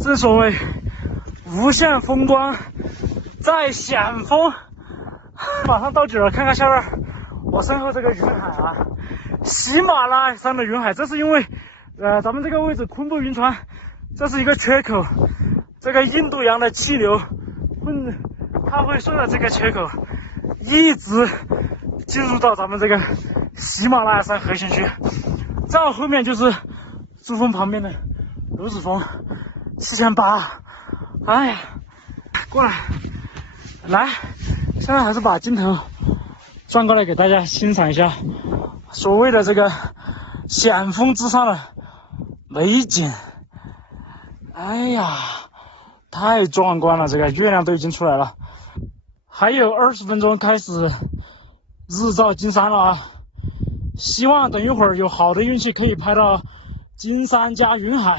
正所谓无限风光在险峰。马上到底了，看看下面我身后这个云海啊，喜马拉雅山的云海。这是因为咱们这个位置昆布云川，这是一个缺口，这个印度洋的气流它会顺着这个缺口一直进入到咱们这个喜马拉雅山核心区。再后面就是珠峰旁边的卢子峰，7800。哎呀，过来，来，现在还是把镜头转过来给大家欣赏一下所谓的这个险峰之上的美景。哎呀，太壮观了！这个月亮都已经出来了，还有20分钟开始日照金山了啊！希望等一会儿有好的运气可以拍到金山加云海。